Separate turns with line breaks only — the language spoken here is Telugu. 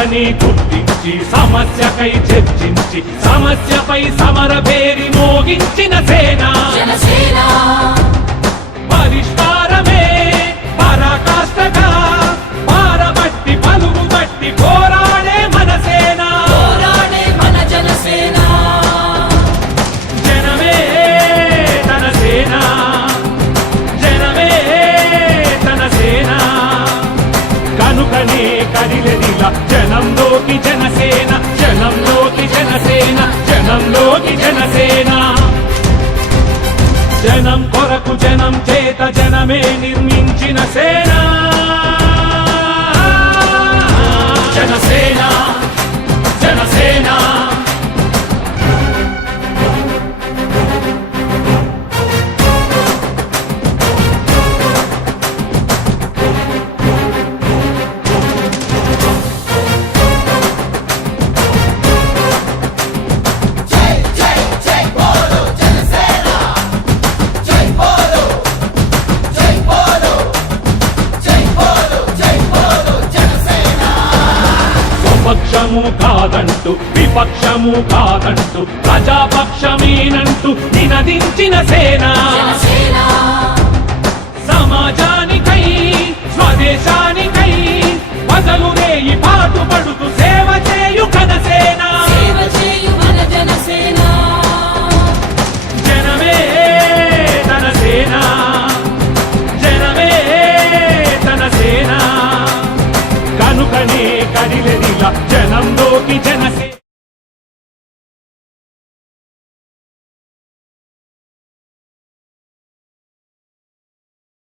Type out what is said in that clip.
సమస్యని గుర్తించి సమస్యకై చర్చించి సమస్యపై సమర పేరి మోగించిన సేనా. కనుకనే కదిలెదిల జనంలోకి జనసేన జనంలోకి జనసేన జనంలోకి జనసేన. జనం కొరకు జనం చేత జనమే నిర్మించిన సేన. పక్షము కాదంటూ విపక్షము కాదంటూ ప్రజాపక్షమేనంటూ నినదించిన సేనా.